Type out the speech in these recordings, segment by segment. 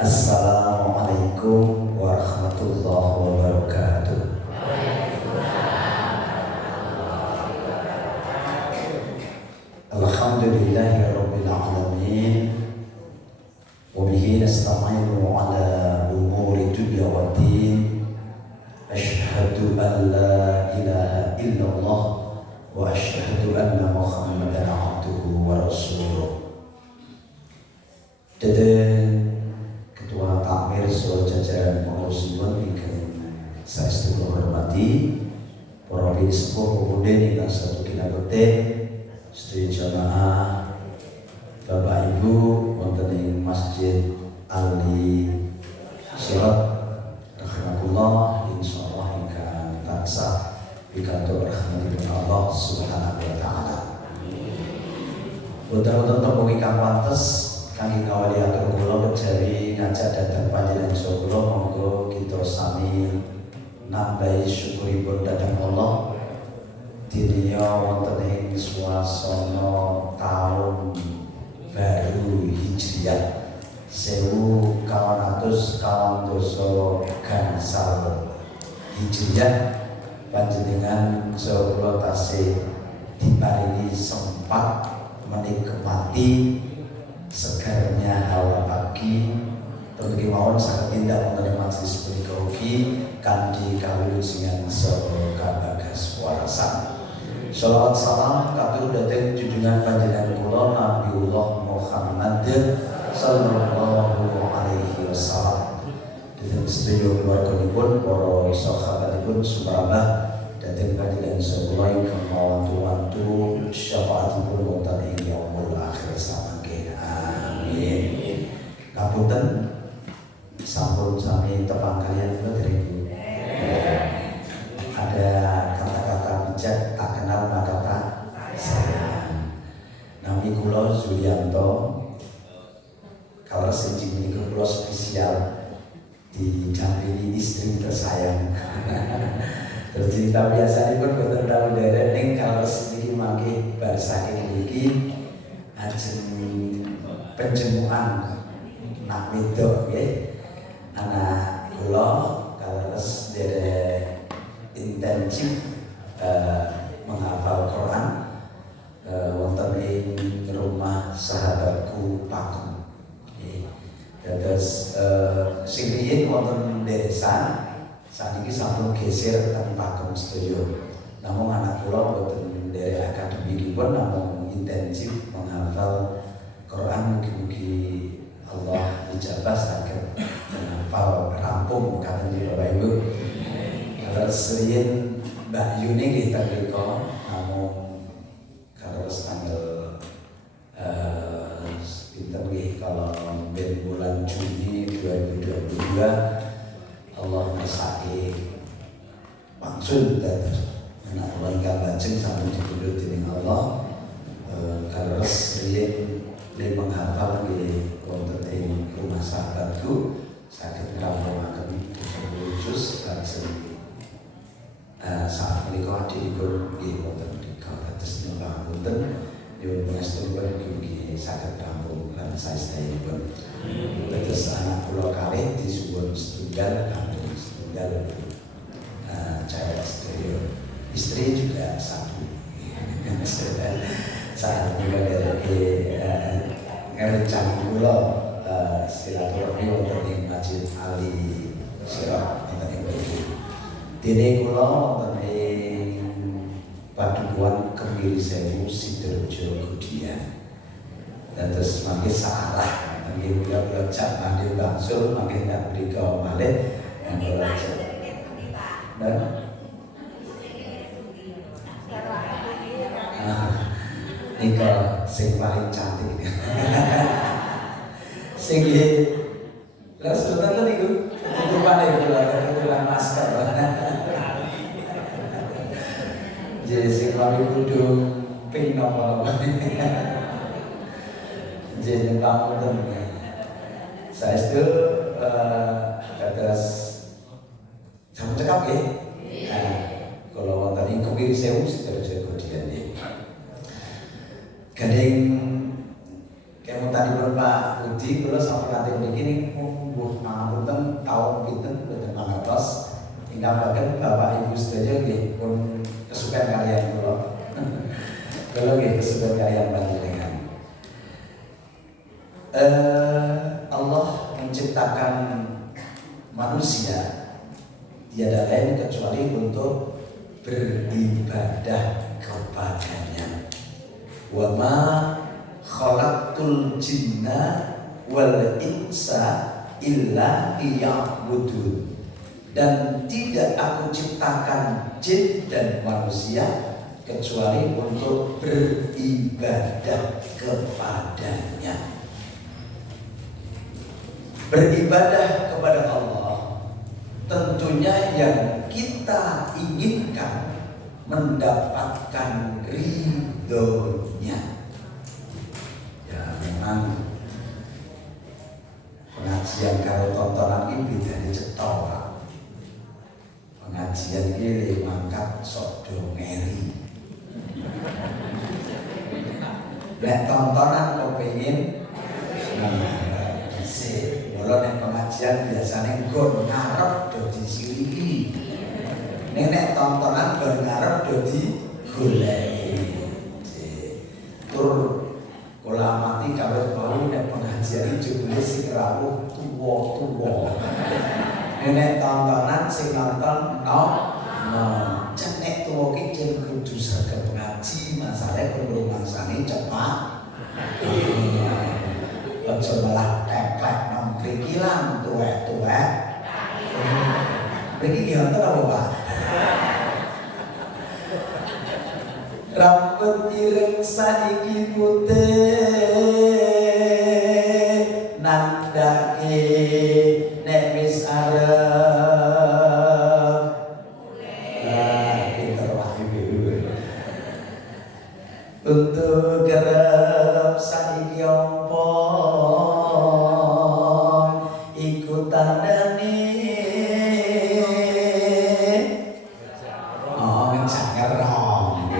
Assalamualaikum warahmatullahi wabarakatuh. Alhamdulillahi rabbil alamin. Wa bihi nasta'inu ala umuri dunya waddin. Asyhadu an la ilaha illallah wa asyhadu anna Muhammadan abduhu wa rasuluh. Ketua Takmir Solo jajaran pengurus Iwan ingkang saestu kula hormati, para bini sepuh pemuda ingkang satu kinabekten, sedaya jamaah, Bapak Ibu wonten ing Masjid Ali Sirat rahimakumullah, insyaallah ingkang tansah pikantuk rahmatipun Allah Subhanahu wa taala. Wonten tembung ingkang pantes kangge kawali atur kula kejawi ngajak dhateng panjenengan saha kula, monggo kita sami nambahi syukuripun dhateng Allah diniya wonten ing swasana taun baru Hijriah 1400 gangsal Hijriah. Panjenengan saha kula tasih diparingi sempat menikmati segarnya hawa pagi, tentu mawon saged tindak wonten majelis punika ugi kanthi kawilujengan saha kabagas warasan. Shalawat salam katur dhateng junjungan panjenengan kula Nabiullah Muhammad sallallahu alaihi wasallam. Dhateng sedaya keluarganipun, para sahabatipun sumrambah dhateng panjenengan saha kula ingkang mawantu-wantu syafaatipun wonten ing yaumul akhir samangke. Amin. Kapunten sampun sami tepang kalian kula dereng. Ada kata-kata bijak tak kenal maka tak sayang. Nami kula Zulianto. Kalau sejing menika kula spesial didampingi istri tersayang. Tercinta biasanya pun boten tahu derek ning kalau sedikit mangke bar saking mriki ajeng penjemukan nak wedok nggih. Anak kula kaleres derek intensif menghafal Quran wonten ing rumah sahabatku Pakem. Terus sing riyin wonten desa saniki sampun geser teng Pakem sedaya. Namung anak kula boten derek akademikipun, namung intensif menghafal Quran. Mugi-mugi Allah ijabah saged menghafal rampung kanthi Bapak Ibu. Terus riyin Mbak Yuni nggih teng mriko, namung kados tanggal pinten nggih kalau bulan Juni 2022 Allah ngersake maksud dados anak kula ingkang lajeng sampun dipundhut dening Allah. Kados riyin le menghafal nggih wonten ing rumah sahabatku saged ngrampungaken 10 juz lajeng saat menika adikipun nggih wonten mrika. Kados nyuwun punten nyuwun pangestunipun mugi saged rampung lan saestanipun. Dados anak kula kalih disuwun setunggal kangge setunggal cewek stereo. Istri juga satu. Saat menika derek ngerencani kula silaturahmi wonten ing Masjid Ali Sirat wonten ing mriki. Dene kula wonten ing Padukuhan Kemiri Sewu Sidoarjo Kudian. Dados mangke saarah nggih kula jak mangke bangsul mangke ndak mrika malih kula jak. Nika sing paling cantik. Sing lha sebentar niku rupane kula masker. Jadi sing paling kudu ping napa. Jadi pamunten. Saestu kados jamu cekap nggih. Kalau wonten ing Kemiri Sewu Sidoarjo Kudian nggih. Gandeng kemutanipun Pak budi kula sampe nate mriki ning mbuh pangapunten taun pinten boten mangertos. Ingkang bagen Bapak Ibu sedaya nggih pun kesupen kalian kula. Kula nggih kesupen kalian panjenengan. Allah menciptakan manusia tiada lain kecuali untuk beribadah kepadanya. Wa ma khalaqtul jinna wal insa illa liya'budun. Dan tidak aku ciptakan jin dan manusia kecuali untuk beribadah kepadanya. Beribadah kepada Allah tentunya yang kita inginkan mendapatkan ridhonya. Ya memang pengajian karo tontonan ini beda dicetok. Pengajian ini mangkat sok dongeri. Nek tontonan kau pengen bisa. Kalau nek pengajian biasanya gon ngarep do disiriki. Nek tontonan gon ngarep do digoleki. Tur kula mati kawit bau nek pengajian jebule sing rawuh tuwa-tuwa. Nek tontonan sing nonton cek nek tuwa ki jen kudu saged ngaji masalahe perlu mangsane cepat. Aja malah teklek nang mriki lan tuwek-tuwek. Mriki ki wonten apa, Pak? Rambut ireng saiki putih nandake nek wis arep pinter wae dhewe. Untuk kerep saiki apa iku tandane ngejangerong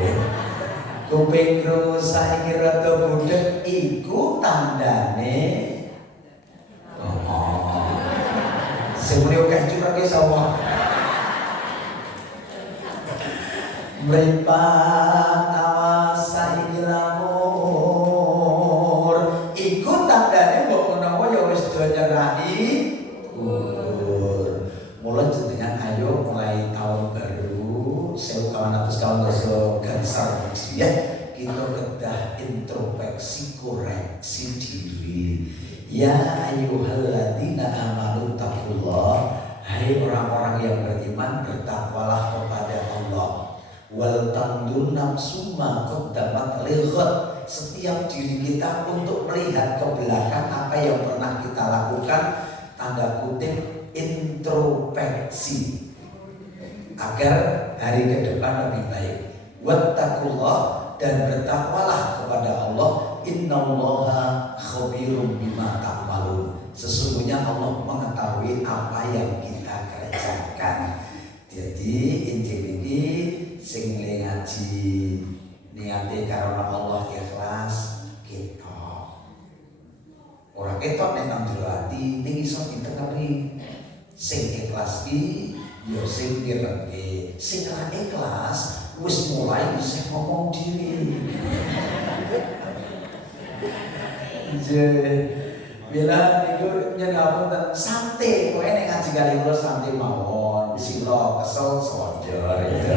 kuping krungu saiki rada budheg iku tandane sing muni akeh curake sapa mripat awas saiki lamur iku tandane mbok menawa ya wis do nyerahi mulai jenengan ayo mulai tahun baru 1400 gansar ya kita kedah introspeksi koreksi diri. Ya ayyuhalladzina amanu taqullah, hai orang-orang yang beriman bertakwalah kepada Allah. Wal tandur nafsu ma qaddamat lighad. Setiap diri kita untuk melihat ke belakang apa yang pernah kita lakukan, tanda kutip introspeksi agar hari ke depan lebih baik. Wattaqullah, dan bertakwalah kepada Allah. Innallaha khabirum bima ta'malun. Sesungguhnya Allah mengetahui apa yang kita kerjakan. Jadi injil ini sing ngaji niate karena Allah ikhlas ketok. Ora ketok nek nang jero ati ning iso ditengeri. Sing ikhlas iki ya sing direnge. Sing ora ikhlas wis mulai bisa ngomong diri. Bila niku nyengapunten santai, kowe nek ngaji kali kula santai mawon, sira kesel sonjor itu.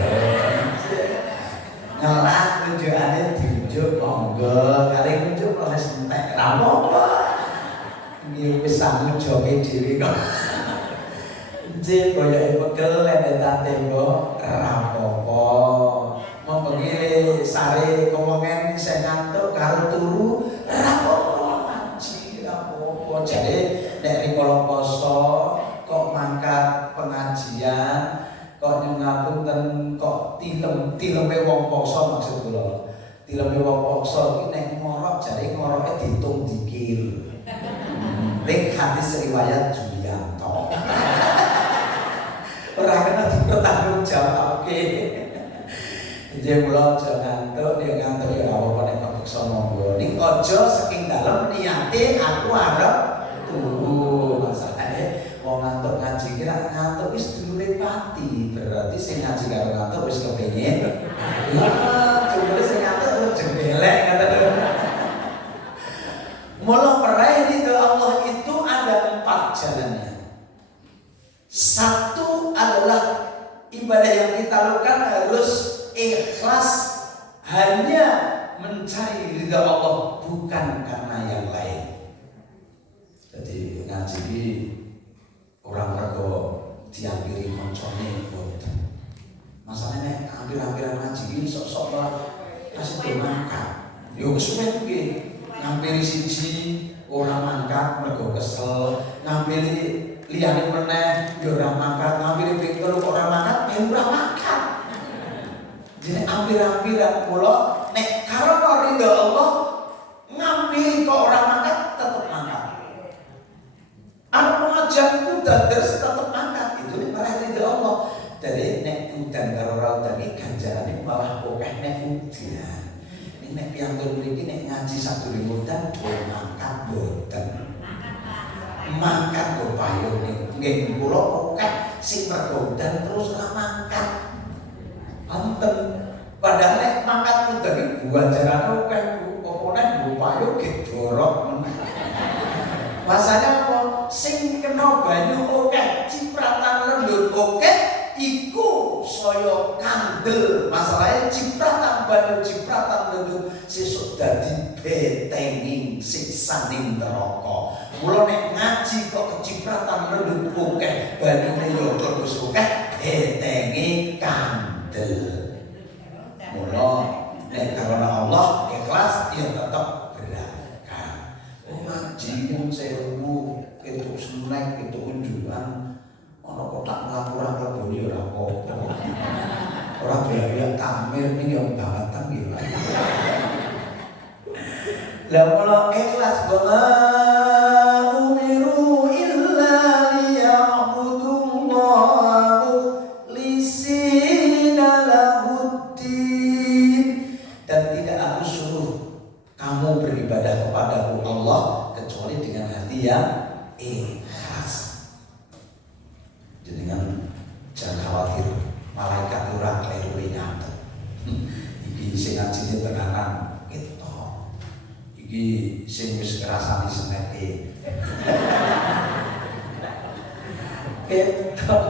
Ngelak tunjukane diunjuk monggo, kali unjuk proses entek ra apa-apa. Iki wis sanggup joge dhewe kok. Nggih koyoke pegel entetan tembok ra apa-apa. Mempengile sare komongen sing ngantuk karo turu ra apa-apa. Jadi nek rikala poso kok mangkat pengajian kok ngapunten kok tileme wong poso maksud kula. Tileme wong poso iki nek ngorok jare ngoroke diitung dikir. Ning hadis riwayat Julianto. Ora kena dipertanggungjawabke. Jadi mula aja ngantuk ya ora apa-apa nek kok sono monggo. Ning aja saking dalam niate aku arep turu. Masalahnya wong ngantuk ngaji kira ngantuk wis dulure pati, berarti sing ngaji karo ngantuk wis kepengin. Lah, jebule sing ngantuk jendelek kata. Mula meraih ridho Allah itu ada 4 jalannya. Satu adalah ibadah yang kita lakukan harus ikhlas, hanya mencari ridha Allah, bukan karena yang lain. Jadi ngaji ini orang mergo diampiri koncone boten. Masalahnya hampir-hampiran ngaji ini sok-sok lah kasih bermangkat. Yo kesuwen iki ngampiri siji orang mangkat mergo kesel, ngampiri liyane meneh yo ora mangkat, ngampiri ping 3 ora mangkat, yo ora mangkat. Jadi hampir-hampiran kula nek karena ridho Allah ngampiri kok orang mangkat tetap mangkat. Anak pengajian itu dados tetap mangkat, itu meraih ridho Allah. Jadi nek udan karo ora udan iki ganjarane malah akeh nek udan. Nek piyambak mriki nek ngaji sadurunge udan do mangkat boten. Mangkat kok payune nggih kula akeh sing mergo udan terus ora mangkat. Anten padahal nek mangkat udan iki ganjarane akeh opo nek upaya gedorok. Masanya apa? Sing kena banyu akeh, cipratan lembut akeh iku saya kandel. Masalahnya cipratan banyu cipratan lembut sesuk dadi betenging siksaning neraka. Mula nek ngaji kok kecipratan lembut akeh, banyune yo terus akeh, betenge kandel. Mula nek karena Allah ikhlas ya tetap berangkat. Ngaji mung 1000 itu snack itu unjukan ana kotak laporan leboni ora apa-apa. Ora biaya tamir ning yo bangetan iki. Lah mula ikhlas banget umiru illa liya'budullaha mukhlisina lahuddin, dan tidak aku suruh kamu beribadah kepadaku Allah kecuali dengan hati yang ikhlas. Jangan khawatir malaikat ora kleru nyatet. Iki sing ngajine tenanan ketok. Iki sing wis ngrasani seneke. Ketok.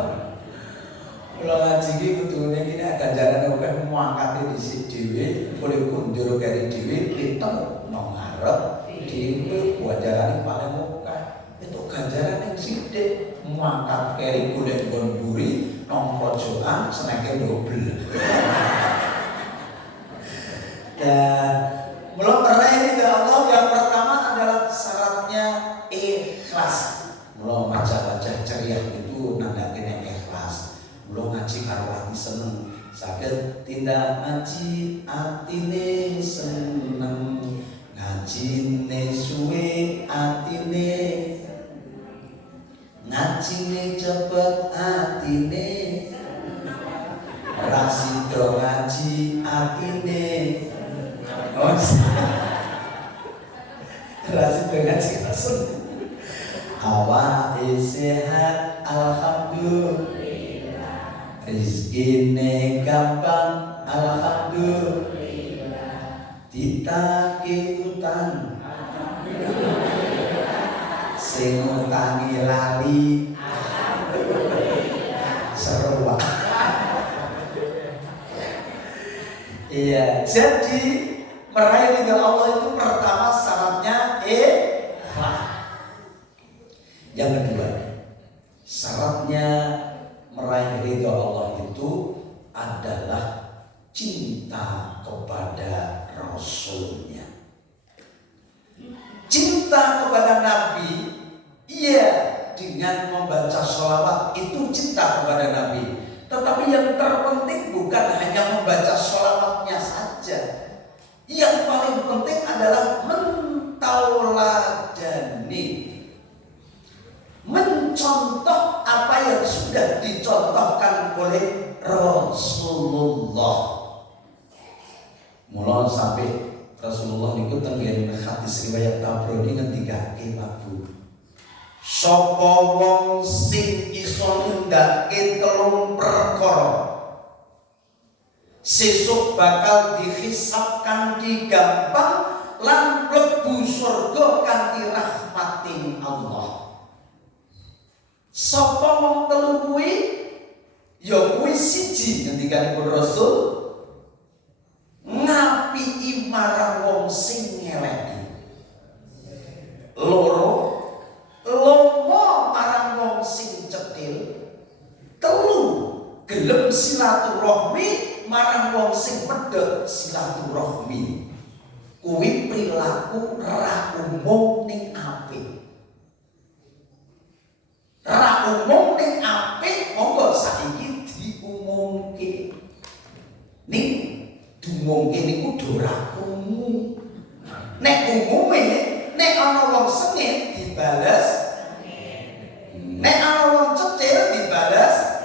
Kula ngaji iki kudune iki nek ganjaran akeh muangkate dhisik dhewe, boleh kundur kari dhewe, ketok nang ngarep dhewe ganjarane paling akeh. Itu ganjaran yang sithik muangkat keri golek nggon mburi nang pojokan seneke dobel. Dan mulai meraih ridha Allah yang pertama adalah syaratnya ikhlas. Mulai wajah-wajah ceria itu nandakine ikhlas. Mulai ngaji karo ati seneng, saged tindak ngaji atine seneng, ngajine suwe atine, ngajine cepet atine, rasido ngaji atine. Rasido ngaji langsung. Awake sehat alhamdulillah, rizkine gampang alhamdulillah, ditake utang alhamdulillah, sing utangi lali alhamdulillah, seru wae. Iya, jadi meraih ridha Allah itu pertama syaratnya ikhlas. Yang kedua, syaratnya meraih ridha Allah itu adalah cinta kepada Rasulnya. Cinta kepada Nabi, iya, dengan membaca sholawat itu cinta kepada Nabi. Tetapi yang terpenting bukan hanya membaca sholawatnya saja. Yang paling penting adalah mentauladani, mencontoh apa yang sudah dicontohkan oleh Rasulullah. Mulai sampai Rasulullah niku tenggen hadis riwayat Tabrani ngendikake Pak Bu. Sapa wong sing iso nindakake telung perkara sesuk bakal dihisab kanthi gampang lan mlebu surga kanthi rahmating Allah. Sapa wong telu kuwi ya kuwi siji ngendikanipun Rasul ngapiki marang wong sing ngeleki. Loro lomo marang wong sing cetil. Telu gelem silaturahmi marang wong sing pedhot silaturahmi. Kuwi perilaku ra umum ning apik. Ra umum ning apik monggo saiki diumumke. Ning diumumke niku ora umum. Nek umume nek ana wong sengit dibales, nek ana wong cetil dibales.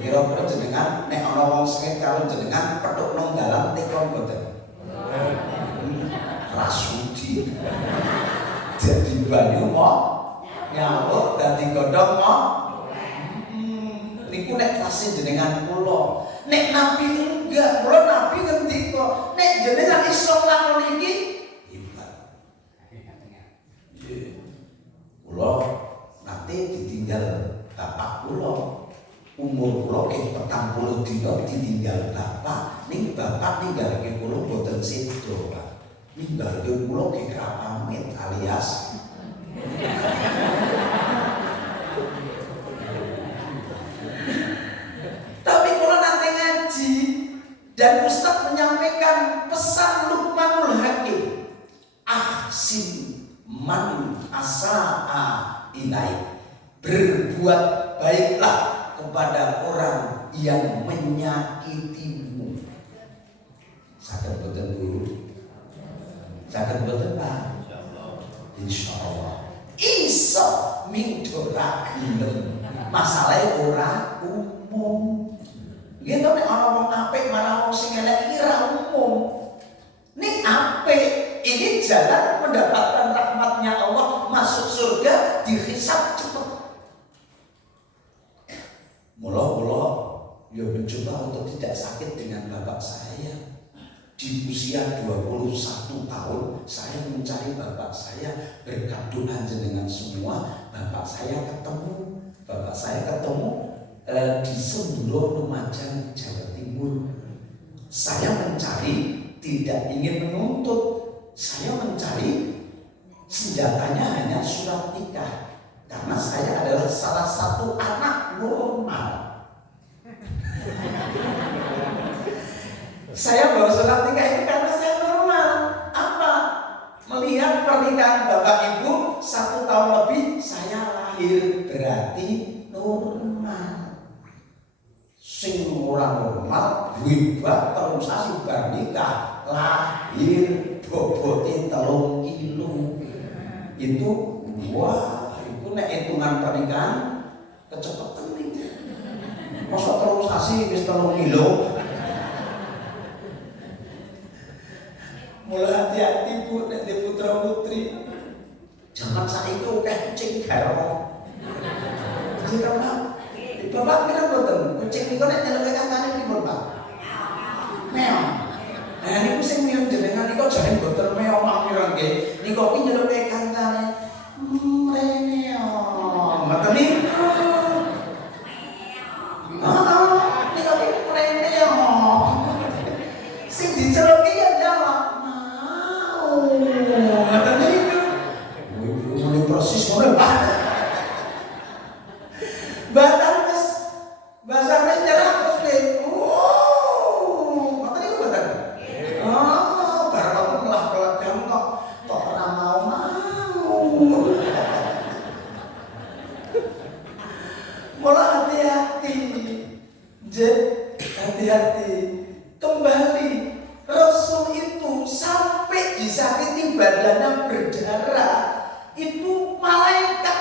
Kira-kira jenengan nek ana wong sengit karo jenengan petuk nang dalan tekon mboten. Rasudi. Jadi banyu mo nyawuk dadi godhong mo. Niku nek kelas jenengan kula. Nek nabi enggak, kula nabi ngendika, nek jenengan iso nglakoni iki hebat. Nggih. Kula nate ditinggal bapak kula. Umur kula ke 40 dina ditinggal bapak. Ning bapak ninggalke kula boten sedo, Pak. Ninggalke kula ke pamit alias tapi kula nate ngaji dan Ustaz menyampaikan pesan Luqmanul Hakim. Ahsin man asaa ilai. Berbuat baiklah kepada orang yang menyakitimu. Saged boten Bu? Saged boten Pak? Insyaallah. Iso mindora gelem. Masalahe ora umum. Nggih to nek ana wong apik marang wong sing elek iki ora umum. Ning apik ini jalan mendapatkan rahmatnya Allah, masuk surga, dihisab cepet. Mula-mula ya mencoba untuk tidak sakit dengan bapak saya. Di usia 21 tahun saya mencari bapak saya, berkat doa jenengan semua bapak saya ketemu. Bapak saya ketemu di Semburo, Lumajang, Jawa Timur. Saya mencari, tidak ingin menuntut. Saya mencari senjatanya hanya surat nikah. Karena saya adalah salah satu anak normal. Saya bawa surat nikah itu karena saya normal. Apa? Melihat pernikahan bapak ibu 1 tahun lebih saya lahir, berarti normal. Sing ora normal hebat terus sasi bar nikah lahir bobote 3 kilo. Itu wah, itu nek hitungan pernikahan kecepetan iki. Mosok terus sasi wis 3 kilo. Mulai hati-hati Bu, nek di putra putri. Jangan saiki akeh kucing garong. Karena bapak kira boten, kucing niku nek nyeluke kancane pripun, Pak? Meong. Nah niku sing mireng jenengan niku jane boten meong mireng nggih. Niku ki nyeluke kancane meong. Mboten niku. Niku ki meong. Sing diceluki ya jawab. Mboten niku. Mulai persis ngono, Pak. Badan wis basane nyerah terus nggih. Mboten niku mboten. Bareng aku melah-kelegan kok ora mau. Mula hati-hati. Hati-hati. Kembali Rasul itu sampai disakiti badannya berdarah. Itu malaikat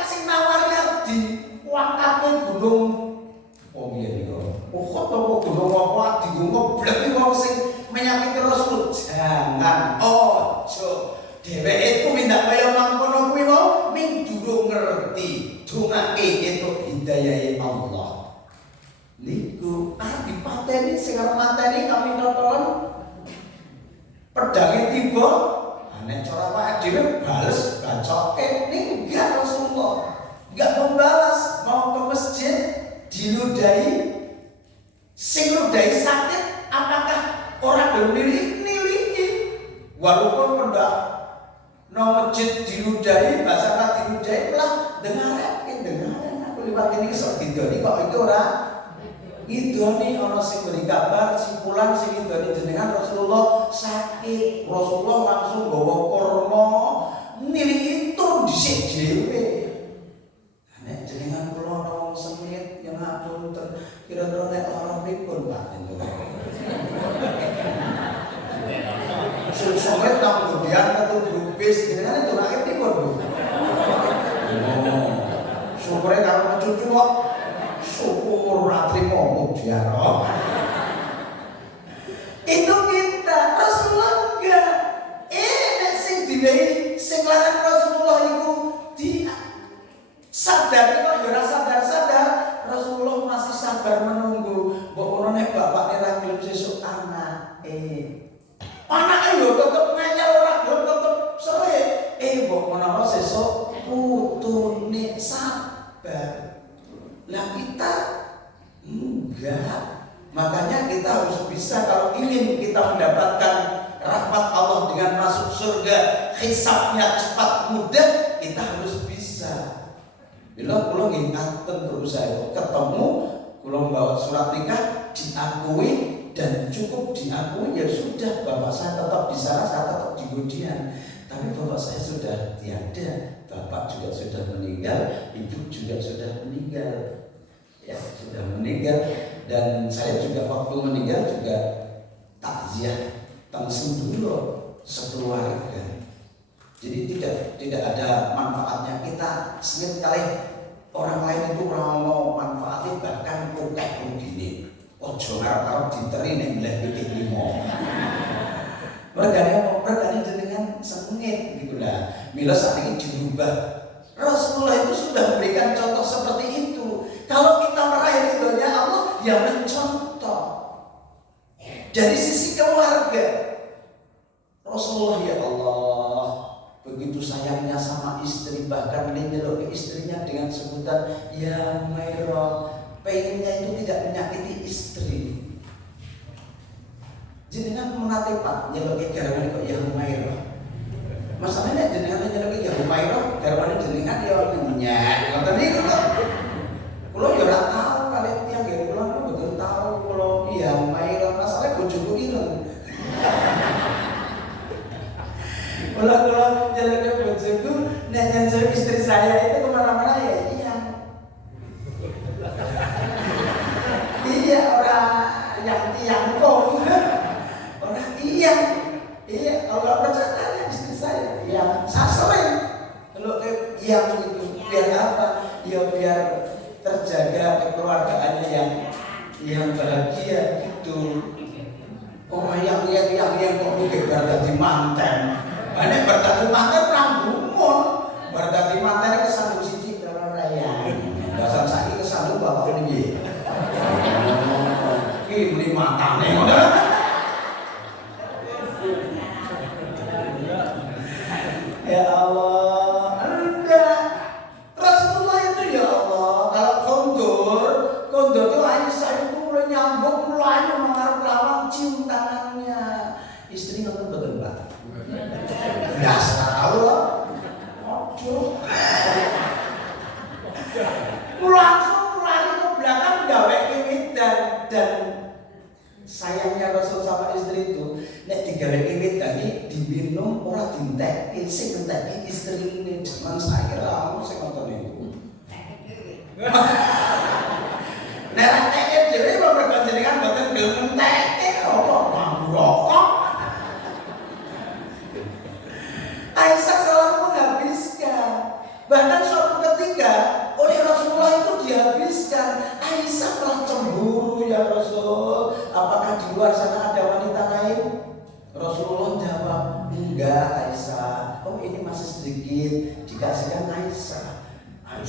ngerti dongake entuk hidayah Allah. Niku dipateni sing arep mateni kami totolan pedange tiba nek cara awake dhewe bales bacoke ning enggak Rasulullah. Enggak membalas, mau ke masjid diludahi sing ludahi sakit apakah orang gelem niliki walaupun pendak nang masjid diludahi bahasa Arab diludahi lah dengaran aku liwat ini sok didoni kok itu ora idoni ana sing beri kabar simpulan sing idoni jenengan Rasulullah sakit. Rasulullah langsung bawa kurma niliki tur dhisik dhewe. Nek jenengan kula ana wong sengit yang ngapun kira-kira nek ora pripun Pak jenengan. Sengit nang kemudian ketu grupis jenengan itu nek pripun Bu? Syukure karo cucu kok. Syukur ora trimo mutiara. Itu kita Rasulullah enggak. Nek sing diwehi sing larang Rasulullah iku di sadar kok ya ora sadar Rasulullah masih sabar menunggu. Mbok ngono nek bapakne ra gelem sesuk anake yo tetep ngeyel ora gelem tetep sere. Mbok menawa sesuk putune sabar. Lah kita enggak. Makanya kita harus bisa kalau ingin kita mendapatkan rahmat Allah dengan masuk surga, hisabnya cepat mudah, kita harus bisa. Bila kula ngingaten berusaha ketemu, kula bawa surat nikah diakui dan cukup diakui ya sudah, bapak saya tetap di sana, saya tetap di Gudian. Tapi bapak saya sudah tiada, bapak juga sudah meninggal, ibu juga sudah meninggal. Ya, sudah meninggal dan saya juga waktu meninggal juga takziah teng Senduro sekeluarga. Jadi tidak ada manfaatnya kita sengit kali orang lain itu mau manfaatnya bahkan kokek begini. Ojo ngarep-ngarep diteri nek milih pikir limo. Mergane jenengan sengit gitu lah. Mila saat ini dirubah. Rasulullah itu sudah memberikan contoh seperti itu. Kalau kita meraih ridhonya Allah, ya mencontoh. Dari sisi keluarga, Rasulullah ya Allah begitu sayangnya sama istri, bahkan dia nyeluk istrinya dengan sebutan ya Maira. Pengennya itu tidak menyakiti istri. Jenengan menate Pak nyeluk garwane kok ya Maira. Masalahnya jenengan nyeluk ya Maira, garwane jenengan ya nyenyak. Ngoten niku kok. Kulo ya ora tahu kalian tiyang nggih kulo betul tahu kulo ya Maira masalah bojoku ireng. Kulo jalan bojoku nek nyentuh istri saya itu kemana-mana ya iya. Iya orang yang tiang kong. Orang iya kalau nggak percaya tanya istri saya yang sasren. Kalau yang itu biar apa? Ya biar terjaga kekeluargaannya yang bahagia gitu. Orang yang kok mikir berarti manten. Banyak berarti manten rambumon. Berarti manten kesandung siji karo raya. Bahasa saiki kesandung bapak ini. Ki muni matane ngono. Ya Allah, enggak. Rasulullah itu ya Allah, kalau kondur itu Aisyah itu mulai nyambung, mulai mengarep lawang cium tangannya. Istri nonton betul Pak. Biasa Allah. Aduh. Langsung lari ke belakang gawe kiwit dan sayangnya Rasul sama istri itu nek digawe kiwit tadi diminum ora dintek sing ngentek istri ini zaman saya ra sing ngoten niku. Nek nek dhewe kok berpanjenengan mboten gelem ngentek apa mambu rokok. Aisyah selalu menghabiskan. Bahkan suatu ketika oleh Rasulullah itu dihabiskan. Aisyah malah cemburu ya Rasul. Apakah di luar sana ada wanita lain? Rasulullah jawab, enggak Aisyah. Oh ini masih sedikit. Dikasihkan Aisyah.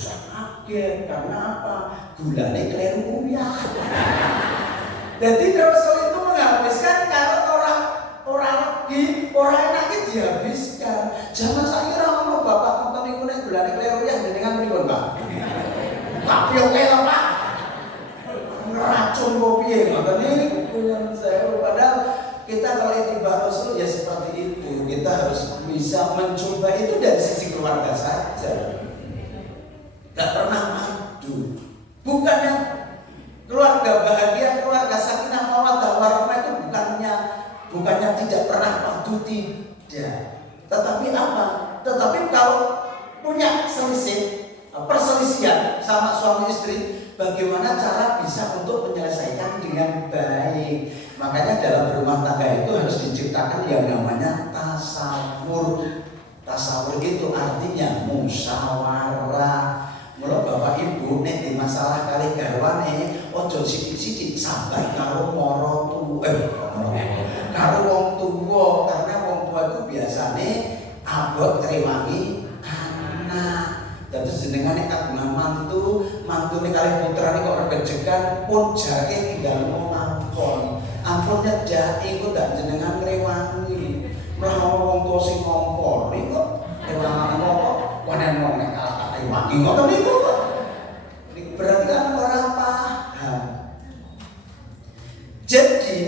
usah kaget, karena apa? Gulanya keliru kuyah. Jadi Rasul itu menghabiskan kalau orang lagi, orang enaknya dihabiskan. Zaman saya orang bapak nonton itu nek gulanya keliru ya dengan pripun, Pak? Tapi oke lah, Pak. Ngeracun kopi ngoten niku yang saya. Padahal kita kalau tiba Rasul ya seperti itu. Kita harus bisa mencoba itu dari sisi keluarga saja. Gak pernah madu. Bukannya keluarga bahagia, keluarga sakinah mawaddah warahmah itu bukannya tidak pernah madu, tidak. Tetapi apa? Tetapi kalau punya perselisihan sama suami istri, bagaimana cara bisa untuk menyelesaikan dengan baik. Makanya dalam berumah tangga itu harus diciptakan yang namanya tasawur. Tasawur itu artinya musyawarah. Mula bapak ibu nek di masalah kali garwane ojo sithik-sithik sabar karo karo wong tuwa, karena wong tua itu biasane abot rewangi anak. Terus jenengane kagungan mantune kali putrane kok regejekan pun jake tinggal ngomong ampun nyedaki iku ndak jenengan ngrewangi. Mlawan wong tuwa sing ngompor niku rewangan apa konen wong nek kalah rewangi ngoten niku. Niku berarti kan ora paham. Jadi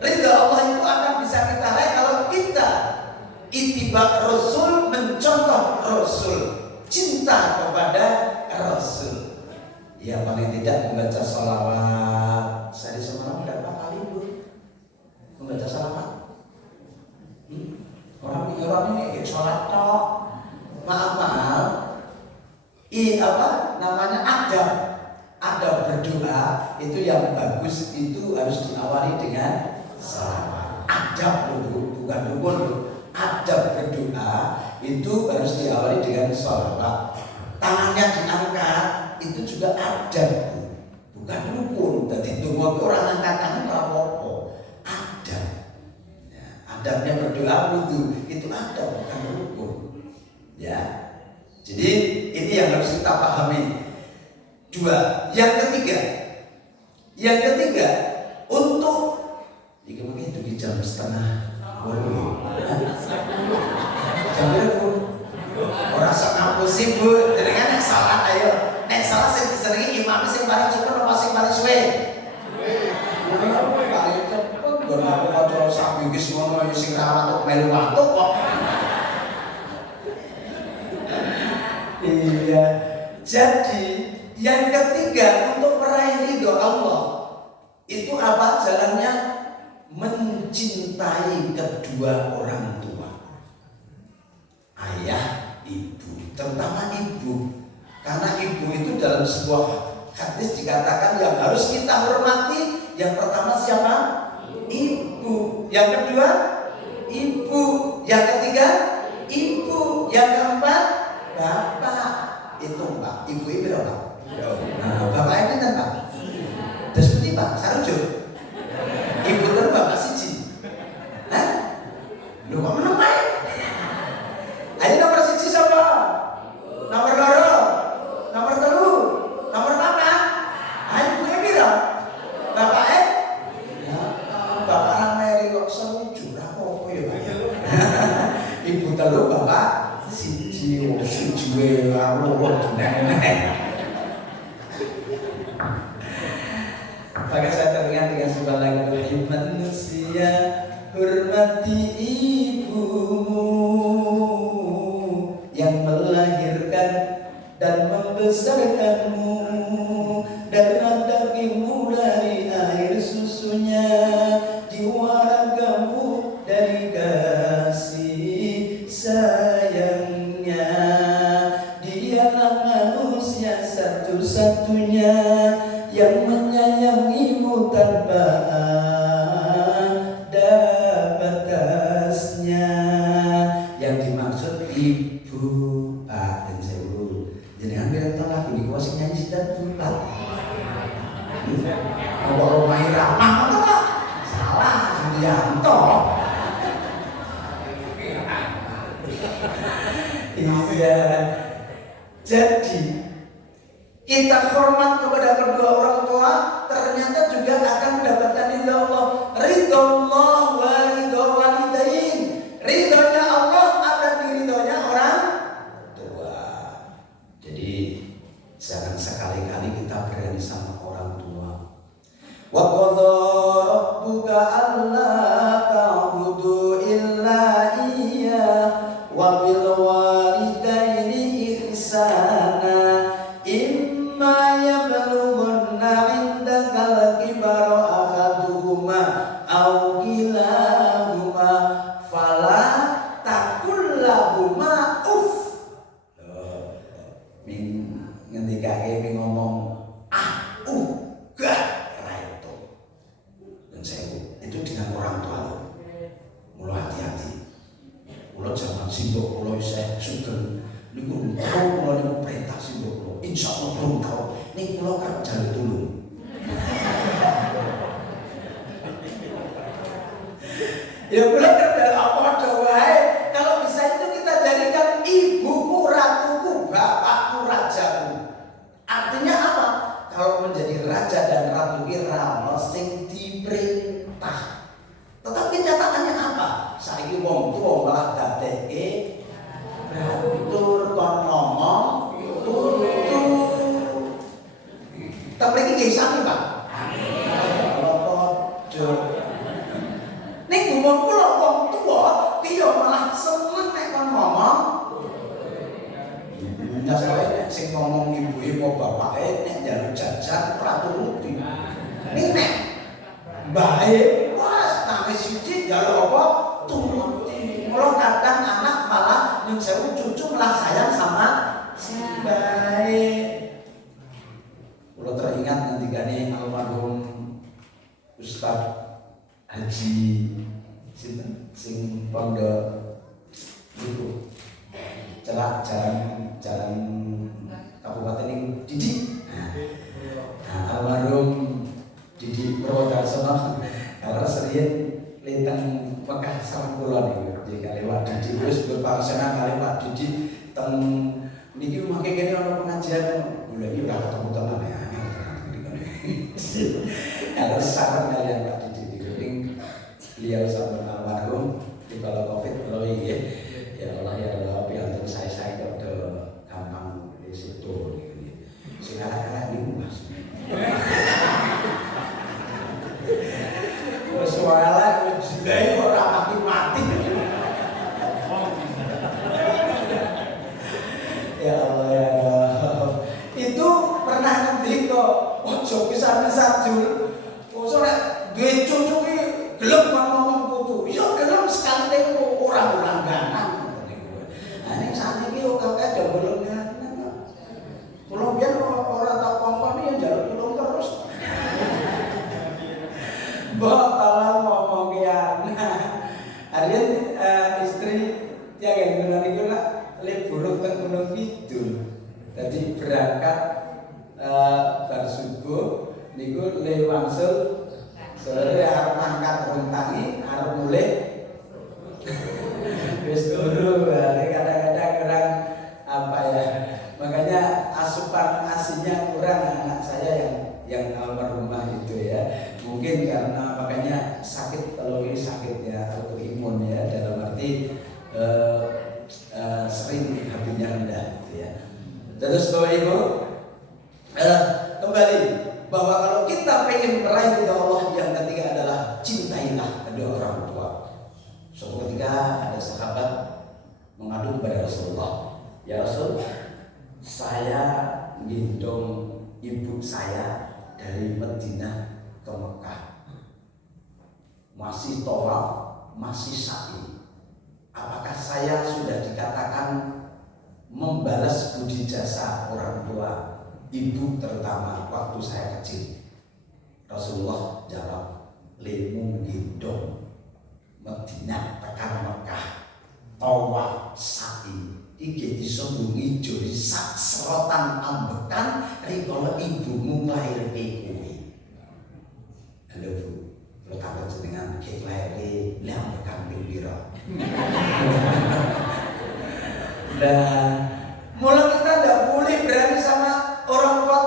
ridha Allah itu akan bisa kita raih kalau kita ittiba Rasul, mencontoh Rasul, cinta kepada Rasul. Ya paling tidak membaca sholawat sehari semalam berapa kali Bu? Membaca sholawat? Orang ini sholat tok. Maaf. Adab berdoa itu yang bagus itu harus diawali dengan sholawat. Adab dulu, bukan rukun. Adab berdoa itu harus diawali dengan sholawat. Tangannya diangkat itu juga adab, bukan rukun. Jadi donga orang angkat tangan apa-apa. Adab. Ya, adabnya berdoa wudu itu adab, bukan rukun. Ya. Jadi ini yang harus kita pahami. Dua. Yang ketiga untuk jika begitu di jam setengah jam berapa? Orang sok ngapusi Bu, jadi kan nek salat ayo, nek salat sing disenengi imam sing paling cepet apa sing paling suwe? Paling cepet, nggon aku maca sak bingkis ngono sing rawat kok melu watuk kok. Iya. Jadi yang ketiga untuk meraih ridho Allah itu apa jalannya? Mencintai kedua orang tua, ayah, ibu, terutama ibu, karena ibu itu dalam sebuah hadis dikatakan yang harus kita hormati. Yang pertama siapa? Ibu. Yang kedua ibu. Yang ketiga ibu. Yang keempat bapak. Itu Pak, ibu ibu berapa? Nah, bapak ini kan Pak. Terus seperti Pak, sarujuk. Ibu dan bapak siji. Hah? Lu kok meneng Pak? Ayo nomor siji siapa? Nomor loro. Nomor telu. Nomor papat. Ayo ibu ibu berapa? Bapak ya, bapak ramai kok semuju apa ya Pak? Ibu telu bapak siji wae loro nenek. Maka saya teringat dengan sebuah lagu manusia hormati ibumu yang melahirkan dan membesarkanmu, darah dagingmu dari air susunya, jiwa ragamu dari kasih sayangnya. Dialah manusia satu-satunya yang menyayangimu tanpa ada batasnya. Yang dimaksud ibu Pak dan Sewu. Jangan bilang tolak ini gua sing nyanyi dan Pak. Apa Romai Ramah apa Pak? Salah, Sugianto. Iya. Jadi Kita hormat kepada kedua orang tua, ternyata juga akan mendapatkan ridha Allah. Ridha Allah wa ridha walidain. Ridhonya Allah akan diridhonya orang tua. Jadi jangan sekali-kali kita berani sama orang tua. Wa qadha rabbuka alla ta'budu illa iyyah wa bil walidaini ihsana. Imma yablughanna 'indakal kibara ahaduhuma aw kilahuma fala taqul lahuma uff. Ngendikake ngomong gah ra itu. Dan saya itu dengan orang tua lo. Mula hati-hati. Mula zaman simbok kula isih sugeng. Niku kula niku perintah simbok kula. Insyaallah belum tahu. Ning kula kerja tulung. Ya kula kerja apa wae. Kalau bisa itu kita jadikan ibuku ratuku, bapakku rajaku. Artinya apa? Kalau menjadi raja dan ratu kira sing diperintah. Tetapi nyataannya apa? Saiki wong tuwa malah dadekke tur kon ngomong tapi ini nggih sami, Pak. Amin. Kalau padha. Ning gumun kula wong tuwa ki yo malah seneng nek kon ngomong. Nyasare sing ngomong ibu mau bapake nek njaluk jajan ora turuti. Ning nek mbae wis nangis sithik njaluk apa turuti. Mula kadang anak malah nyun sewu cucu malah sayang sama si mbae. Kalau teringat ngendikane almarhum Ustaz Haji sing pondok itu celak jalan Kabupaten ini Didi. Nah, almarhum Didi Purwodarsono kalau serian lintang Mekah sareng kula niku jika lewat Didi wis berpangsana kali Pak Didi teng niki mangke kene ana pengajian lha iki ora ketemu tenan ya. Kalau sareng kalian Pak Didi Ning beliau sampun almarhum di kala Covid kalau iki ya Allah ya Allah piantun saya kok gampang di situ iki. Sing arek-arek niku Mas. Wes wae jilai ora mati-mati. Ya Allah ya Allah. Itu pernah ngendi kok ojo pisan-pisan jul. Ojo nek duwe cucu ki gelem ngomong putu. Ya gelem sekali niku ora langganan niku. Nah ning sakniki kok kakek dobel ngaten. Kula biyen ora tak komponi ya njaluk tulung terus. Mbok tolong ngomong kian. Harian istri tiang gunung niku nak libur teng Gunung Kidul. Jadi berangkat bar subuh niku le wangsul sore arep mangkat runtangi arep mulih wis turu. Kadang-kadang kurang apa ya, makanya asupan asinya kurang anak saya yang almarhumah itu ya. Mungkin karena makanya sakit, kalau ini sakit ya autoimun ya, dalam arti sering hatinya rendah gitu ya. Terus Bapak Ibu kembali bahwa kalau kita pengen meraih ridha Allah, yang ketiga adalah cintailah kedua orang tua. Suatu ketika ada sahabat mengadu kepada Rasulullah, ya Rasul, saya gendong ibu saya dari Madinah ke Mekah, masih tawaf, masih sa'i. Apakah saya sudah dikatakan membalas budi jasa orang tua, ibu terutama waktu saya kecil? Rasulullah jawab, lemu gendong Madinah tekan Mekah, tawaf sa'i, iki iso bungi juri sak serotan ambekan rikala ibumu nglairke kowe. Halo Bu, lo takut dengan kek lahir le ambekan ping pira? Nah, mulai kita tidak boleh berani sama orang tua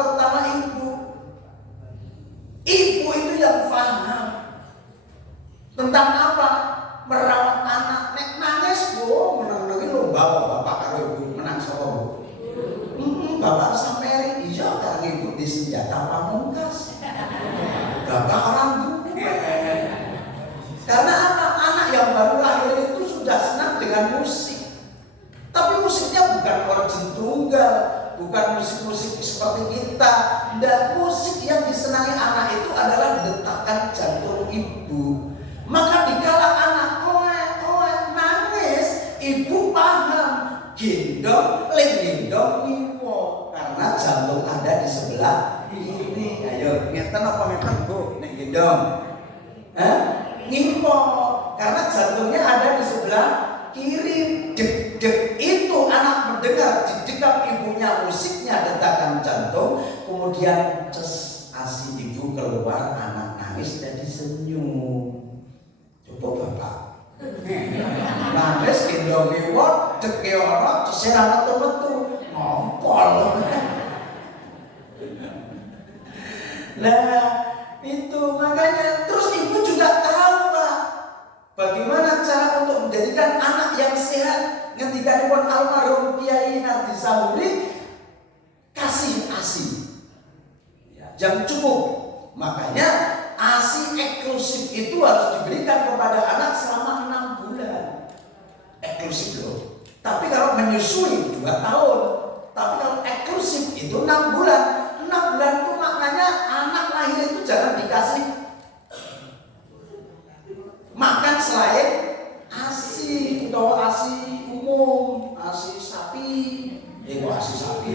Bapak sampai iya karena ibu di senjata pamungkas. Bapak orang tua. Karena anak yang baru lahir itu sudah senang dengan musik. Tapi musiknya bukan organ tunggal, bukan musik-musik seperti kita. Dan musik yang disenangi anak itu adalah detakan jantung ibu. Maka dikala anak oe nangis, ibu paham gendong, gendong ngiwo karena jantung ada di sebelah kiri. Ayo ngeten apa ngeten Bu? Nek gendong. Ngiwo karena jantungnya ada di sebelah kiri. Deg-deg itu anak mendengar di dekat ibunya musiknya detakan jantung, kemudian asi ibu keluar, anak nangis jadi senyum. Coba Bapak nangis gendong iwot deke ora terserah metu-metu ngompol. Nah itu makanya terus ibu juga tahu Pak bagaimana cara untuk menjadikan anak yang sehat. Ngendikanipun almarhum Kiai Nardi Sahuri, kasih ASI yang cukup. Makanya ASI eksklusif itu harus diberikan kepada anak selama 6 bulan. Eksklusif loh. Tapi kalau menyusui 2 tahun. Tapi kalau eksklusif itu 6 bulan. 6 bulan itu maknanya anak lahir itu jangan dikasih makan selain ASI atau ASI umum, ASI sapi. Kok ASI sapi?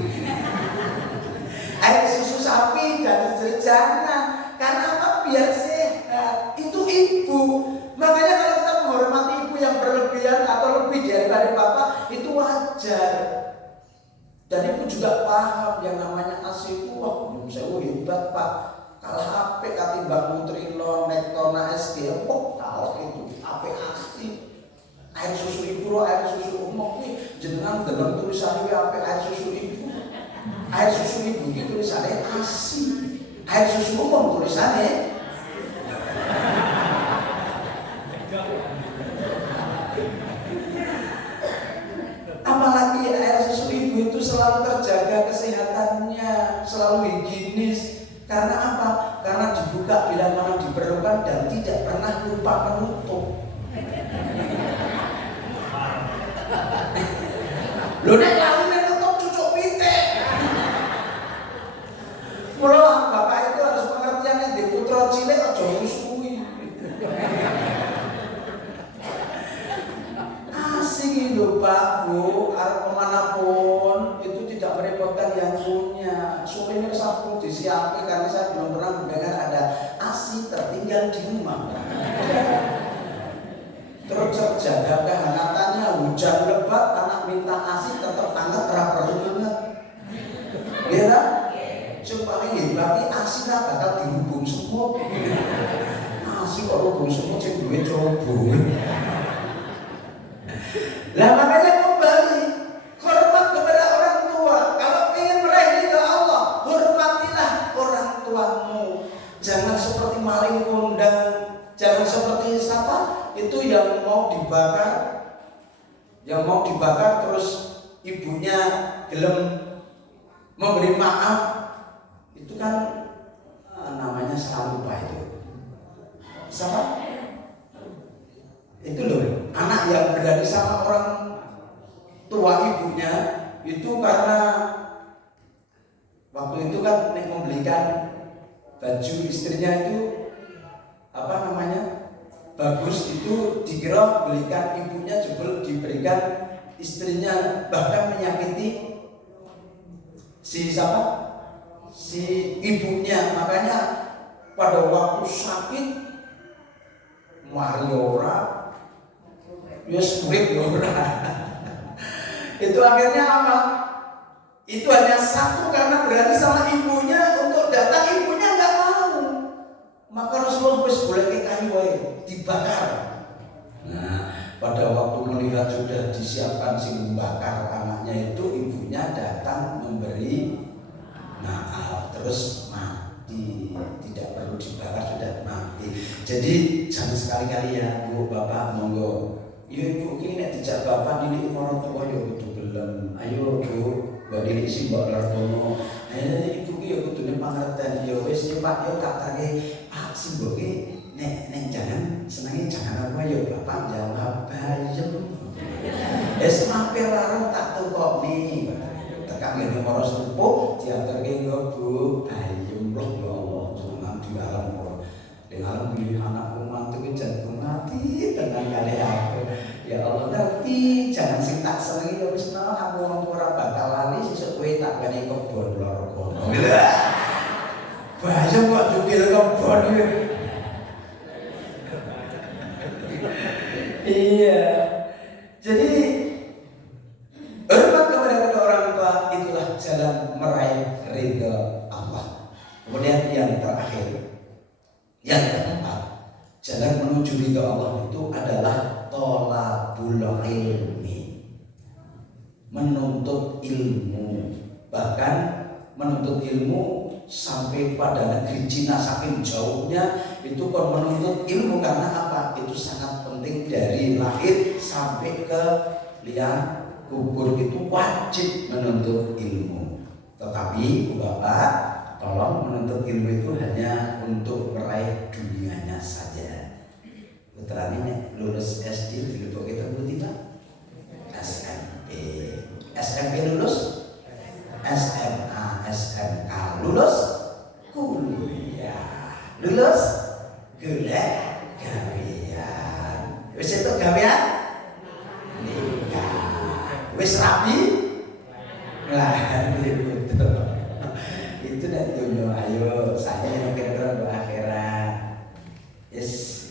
Air susu sapi dan jangan. Karena apa? Biar sehat. Itu ibu. Makanya kalau kita menghormati ibu yang berlebihan atau lebih daripada bapak itu wajar. Dan ibu juga paham yang namanya ASI itu belum sewu hebat Pak. Kalau HP katimbang Nutrilon, Nektona, SG, tahu itu HP ASI. Air susu ibu, air susu umum ini jenengan dalam tulisannya apa air susu ibu. Air susu ibu itu tulisannya ASI. Air susu umum tulisannya apalagi air susu ibu itu selalu terjaga kesehatannya, selalu higienis. Karena apa? Karena dibuka bila mana diperlukan dan tidak pernah lupa menutup. Lho nek lali menutup cucuk pitik. Mula bapak itu harus pengertian nek di putra cilik aja musuhi. Asik lho Pak Bu, arep kemanapun itu tidak merepotkan yang punya. Sulinir sampun disiapkan karena saya belum pernah mendengar ada ASI tertinggal di rumah. Terus terjaga kehangatannya, hujan lebat, anak minta ASI tetap hangat, perlu banget. Iya tak? Supaya hebat ASI tak bakal dihubung semut. ASI kok hubung semut sing duwe coba. Lah makanya kembali hormat kepada orang tua. Kalau ingin meraih ridha Allah, hormatilah orang tuamu. Jangan seperti maling kondang, jangan seperti siapa? Itu yang mau dibakar terus ibunya gelem memberi maaf, itu kan namanya salupa itu. Siapa? Itu loh, anak yang berani sama orang tua ibunya itu karena waktu itu kan membelikan baju istrinya itu apa namanya? Bagus, itu dikira belikan ibunya jebol diberikan istrinya, bahkan menyakiti si siapa? Si ibunya. Makanya pada waktu sakit Mariora Yusrib ora. Itu akhirnya apa? Itu hanya satu karena berani sama ibunya untuk datang, ibunya nggak mau. Maka Rasulullah wis golek kayu wae dibakar. Nah, pada waktu melihat sudah disiapkan si membakar anaknya itu, ibunya datang memberi maaf, terus mati. Tidak perlu dibakar, sudah mati. Jadi jangan sekali-kali ya Bu, Bapak, monggo. Yo ibu ini nek dijak bapak ini orang tua yo kudu gelem. Ayo Bu, Mbok dirisi mbok lartono. Iku ki ya kudune pangerten ya wis ya Pak ya tak take Pak simbok ki nek jangan senenge jangan apa ya Bapak jawab bayem. Wis mampir larang tak tukokni. Tekan ngene para sepuh diaturke nggo Bu bayem loh ya Allah jenengan dialam kok. Dengan pilih anakku mantu ki jantung mati tenan kali aku. Ya Allah ngerti jangan sing tak senengi ya wis no aku ora bakal lali sesuk kowe tak bani kebon lor kono. Bayem kok jukil kebon iki. Iya. Jadi hormat kepada kedua orang tua itulah jalan meraih ridha Allah. Kemudian yang terakhir, yang keempat, jalan menuju ridha Allah itu adalah thalabul ilmi, menuntut ilmu. Bahkan menuntut ilmu sampai pada negeri Cina saking jauhnya itu kon menuntut ilmu karena apa? Itu sangat penting dari lahir sampai ke liang kubur itu wajib menuntut ilmu. Tetapi Bapak, tolong menuntut ilmu itu hanya untuk meraih dunianya saja. Putranya lulus SD dilebok kita tiba SMP. SMP lulus SMA, SMK lulus kuliah. Lulus golek gawean. Wis itu gawean nikah. Wis rapi lah itu nek dunia ayo saya yang kira-kira untuk akhirat.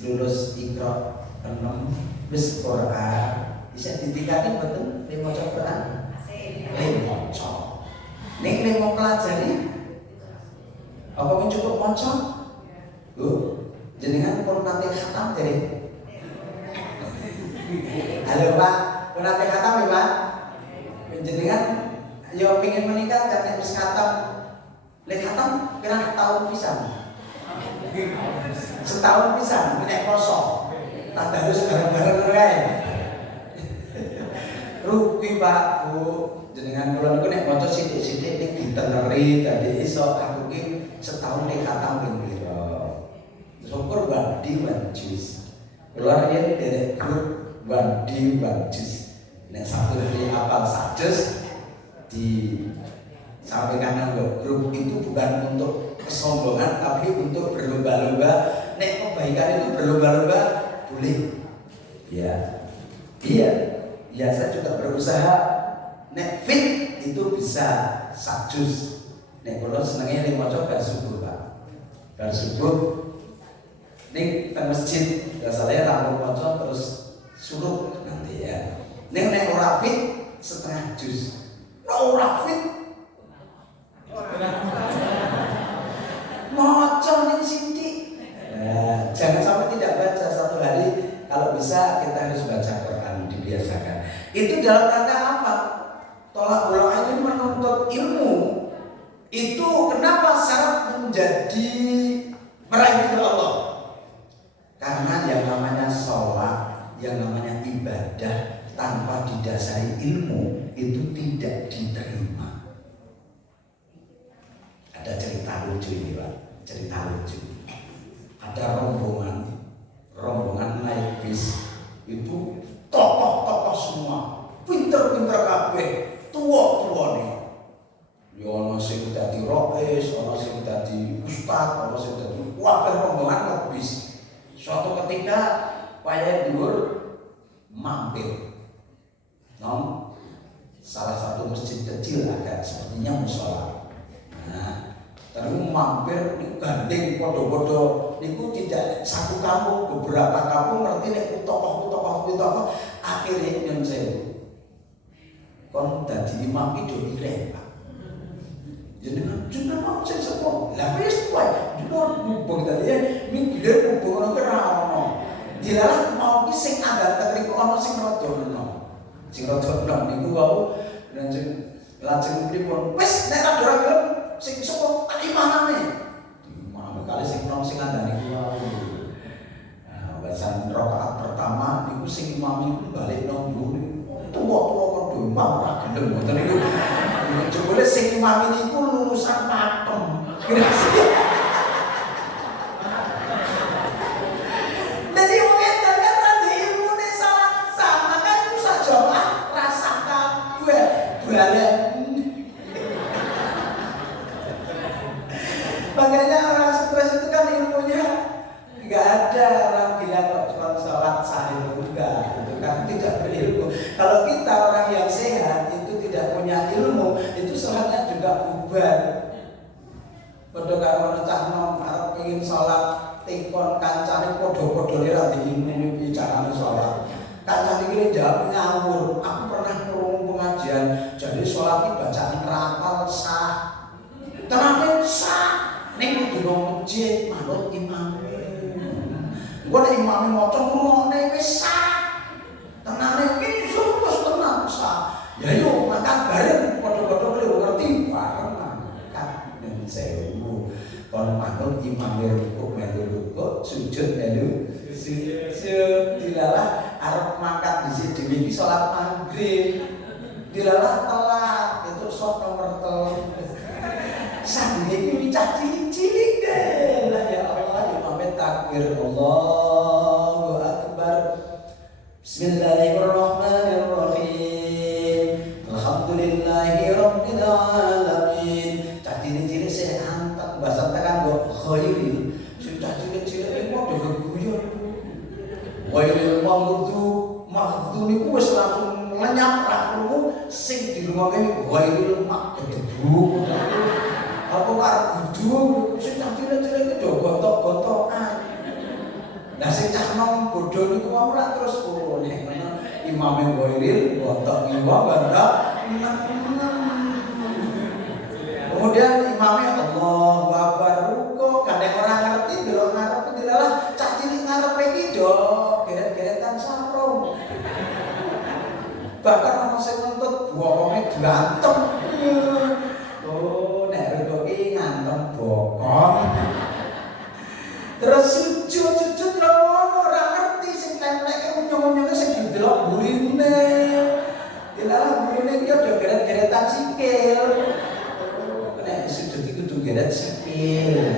Lulus Iqra 6 wis Quran bisa ditingkati betul lima Quran lima ning lima pelajari apa pun cukup maca jenengan pun nanti khatam dari halo Pak pun nanti khatam ya Pak jenengan yo pengen menikah dan wis khatam lek khatam pirang tahun pisan setahun pisan nek kosong tak harus bareng-bareng kae rugi Pak Bu jenengan kula niku nek maca sithik-sithik ning diteneri dadi iso aku ki setahun nek khatam ping pira syukur wadi wajus kula yen derek grup wadi wajus nek satu hari apal sajus di sampaikan nang grup itu bukan untuk kesombongan tapi untuk berlomba-lomba. Nek kebaikan itu berlomba-lomba boleh. Ya. Iya, saya juga berusaha nek fit itu bisa sajus. Nek kula senenge ning maca bar subuh, Pak. Bar subuh ning teng masjid biasanya tak maca terus suruh nanti ya. Nek ora fit setengah juz. Ora fit maca ning sithik. Jangan sampai tidak baca satu hari. Kalau bisa kita harus baca Quran dibiasakan. Itu dalam rangka apa? Tolak ulama itu menuntut ilmu. Itu kenapa syarat menjadi meraih ridha Allah? Karena yang namanya sholat, yang namanya ibadah tanpa didasari ilmu itu tidak diterima. Ada cerita lucu ini Pak, cerita lucu. Ada rombongan naik bis itu tokoh-tokoh semua, pinter-pinter kabeh, tua-tua nih. Ya ono sing dadi rois, ono sing dadi ustaz, ono sing dadi wakil rombongan bis. Suatu ketika Pak Dhuwur mampir nang salah satu masjid kecil agak sepertinya musola. Nah, terus mampir niku gandeng podo-podo niku tidak satu kampung, beberapa kampung ngerti nek tokoh akhirnya nyun sewu. Kon dadi imam iki ireng, Pak. Jenengan sing sepuh. Lah wis wae, jenengan mubeng tadi ya ming gile mubeng ono ora ono. Dilalah mau ki sing adat teknik ono sing rada ono. Sing rada ono niku wau lajeng pripun? Wis nek ora gelem sing sepuh tak imamane. Imam kali sing nom sing andane ku wau. Nah, bahasan rakaat pertama niku sing imam iku balik nang mburi. Tuwa-tuwa padha imam ora gelem ngoten niku. niku lulusan pakem. Jadi wedan kan rada ilmune sama kan usah jamaah rasa kabeh balen. Makanya orang stres itu kan ilmunya nggak ada. Orang bilang kok cuma sholat sahih enggak, itu kan tidak berilmu. Kalau kita orang yang sehat itu tidak punya ilmu, itu sholatnya juga bubar. Padha karo cah nom arep pengin sholat tekon kancane padha-padha ora diilmu bicarane sholat. Kancane iki jawab ngawur. Aku pernah krungu pengajian, jadi sholat iki bacaan rapal sah. Tenane sah. Ning kudu nang masjid manut imame. Engko nek imame maca ngrungokne wis sah. Tenane iki wis tenang sah. Ya yo makan bareng padha-padha kuwi ngerti bareng makan ning sewu. Kon manut imame rukuk melu rukuk, sujud melu sujud. Dilalah arep makan dhisik dhewe iki salat maghrib. Dilalah telat itu sok nomor 3. Sangge iki cah cilik-cilik deh. Lah ya Allah, imame takbir Allahu Akbar. Bismillahirrahmanirrahim. Alhamdulillahirabbil alamin. Cah cilik-cilik sing anteng bahasa tekan kok khairil. Sing cah cilik-cilik iki padha geguyon. Khairil maghdu niku wis langsung lenyap ra krungu sing dirungokke khairil maghdu. Aku arep gudung, sing cah cilik-cilik iki do gontok-gontokan. Lah sing cah nom bodho niku ora terus urune ngono. Imame Ghairil gontok ngiwa gontok. Kemudian imame Allahu Akbar rukuk, kadang ora ngerti delok ngarep dilalah cah cilik ngarep iki do geret-geretan sarung. Bahkan ana sing nuntut bokone diantem. Bokong. Terus sujud ora ngerti sing templeke unyong-unyonge sing didelok burine. Dilalah burine iki udah geret-geretan sikil. Nek sujud iki kudu geret sikil.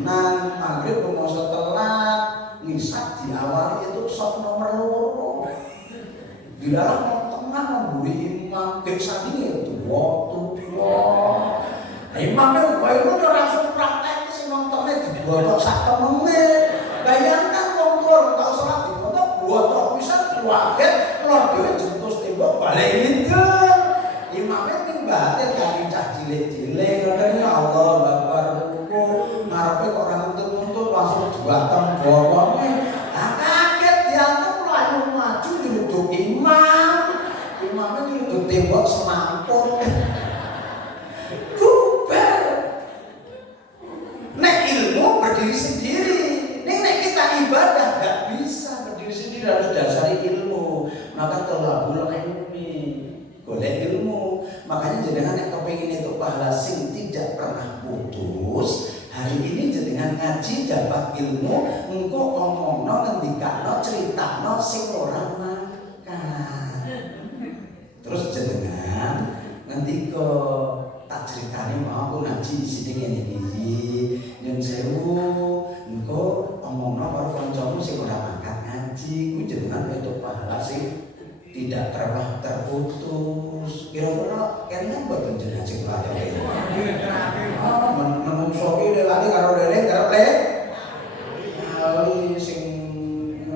Tenang, maghrib rumoso telat, ngisak diawali itu sok nomor 2. Dilalah mau tengah memburi imam dek sandinge waktu imamnya Ghairil udah langsung praktek sing nontonnya dibotok sak temene. Bayangkan wong tuwa tau salat dibotok botok bisa waget lor dhewe jentus tembok balik hidup. Imamnya mimbatin kali cah cilik-cilik ngoten ya Allah Akbar rukuk ngarepe kok ora nuntut-nuntut langsung diwatem bokone. Kaget diantem layu maju nyuduk imam. Imamnya nyuduk tembok semampun. Nek ilmu berdiri sendiri, nek kita ibadah gak bisa berdiri sendiri, harus dasari ilmu. Maka tolabul ilmi, golek ilmu. Makanya jenengan nek kepengin itu pahala sing tidak pernah putus. Hari ini jenengan ngaji dapat ilmu, engko ngomongno ngendikano critakno sing ora makan. Terus jenengan ngendika tak ceritani mau aku ngaji di sini ngene iki. Nyun sewu, engko omongno karo kancamu sing ora makan ngaji, kuwi jenengan entuk pahala sing tidak pernah terputus. Kira-kira kene mboten jenengan sing latih. Menungso iki lali karo dene kerep le. Lali sing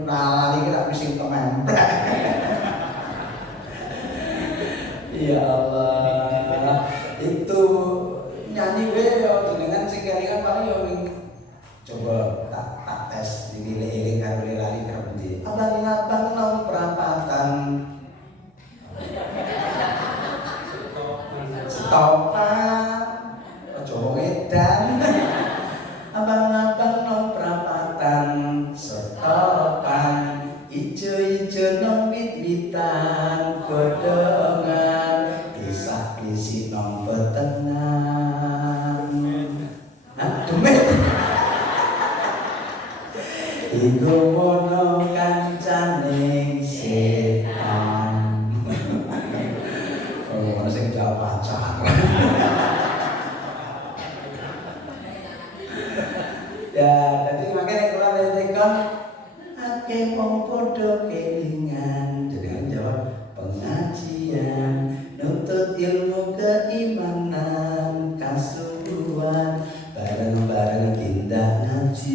nalali ki tak sing kememplek. Ya Allah. Itu nyanyi wae yo jenengan sing kelingan paling yo coba tak tes dile-ile karo lali kerep ndi. Abang-abang nang perapatan. Stopan. Aja wong edan. Abang-abang nang perapatan. Stopan. Ijo-ijo nang wit-witan godhongan. Kisah-kisih nang betengan. Nah, demet. Iku mono kancaning setan. Oh, sing jawab pacar.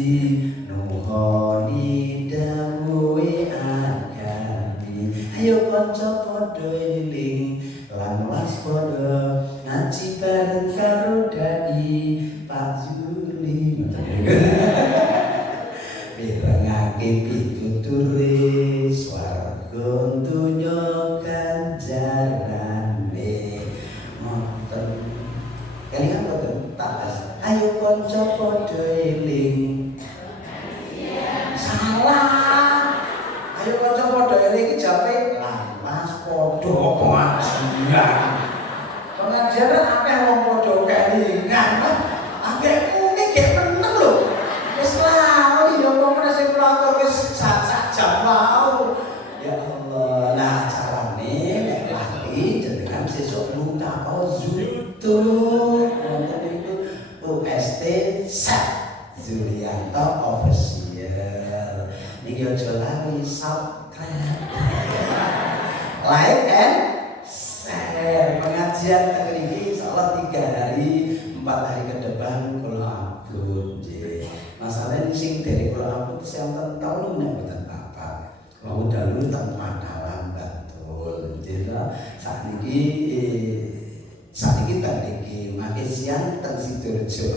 nabi nuhoni dawuhe agabi. Ayo kanca padha eling lan waspada ngaji bareng karo dai Pak Zuli. Mirengake pituture swarga donya ganjarane. Ngoten. Kalian boten tak. Ayo kanca padha eling. Salah. Ayo kanca padha eling iki jape lawas padha pengajian. Pengajian akeh wong padha kelingan. Akeh muni gek meneng lho. Wis lali yo wong sing pelakor wis sak jam mau. Ya Allah, nah carane nek lali jenengan sesuk luka zutu. Wonten iku UST set Zulianto official. Niki aja lali subscribe. Like and share. Pengajian kali ini insyaallah 3 hari 4 hari ke depan kula upload nggih. Masalahnya sing dari kula upload sinten taun nek mboten papat. Wau dalu teng Padalarang betul. Jadi sakniki teng iki makin siang teng Sidoarjo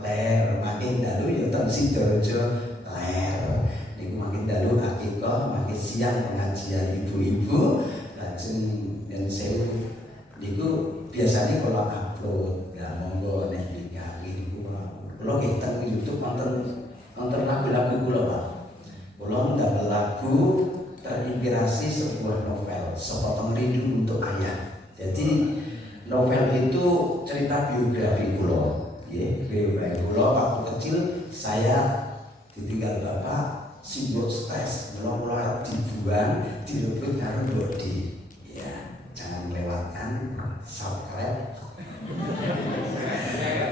ler, makin dalu ya teng Sidoarjo ler. Niku makin dalu akikah, makin siang pengajian ibu-ibu lajeng dan sewu. Niku biasanya kalau upload ya monggo nek iki kula teng YouTube nonton lagu-lagu kula Pak. Kula ndamel lagu terinspirasi sebuah novel Sepotong Rindu Untuk Ayah. Jadi novel itu cerita biografi kula. Nggih, biografi kula waktu kecil saya ditinggal bapak, sibuk stres, mula arep dibuang, direbut karo bodi. Ya, jangan melewatkan subscribe.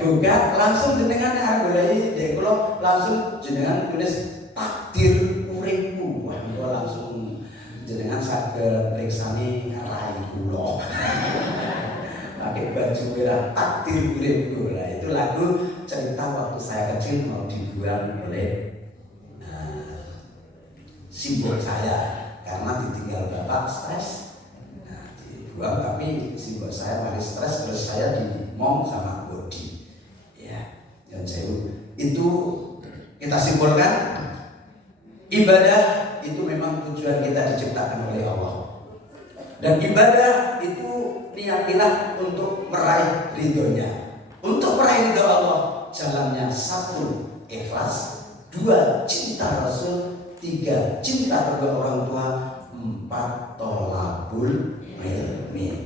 Bukan langsung jenengan argolai dek kula langsung jenengan tulis takdir uripku. Wah, kula langsung jenengan saged priksani rai kula. Pakai baju merah takdir uripku. Nah, itu lagu cerita waktu saya kecil mau dibuang oleh simbol saya karena ditinggal bapak stres. Nah, dibuang tapi simbol saya masih stres terus saya dimong sama bodi. Ya, dan saya itu kita simpulkan ibadah itu memang tujuan kita diciptakan oleh Allah. Dan ibadah itu niat untuk meraih ridhonya. Untuk meraih ridho Allah, jalannya 1 ikhlas, 2 cinta Rasul, 3 cinta kedua orang tua, 4 tolabul ilmi.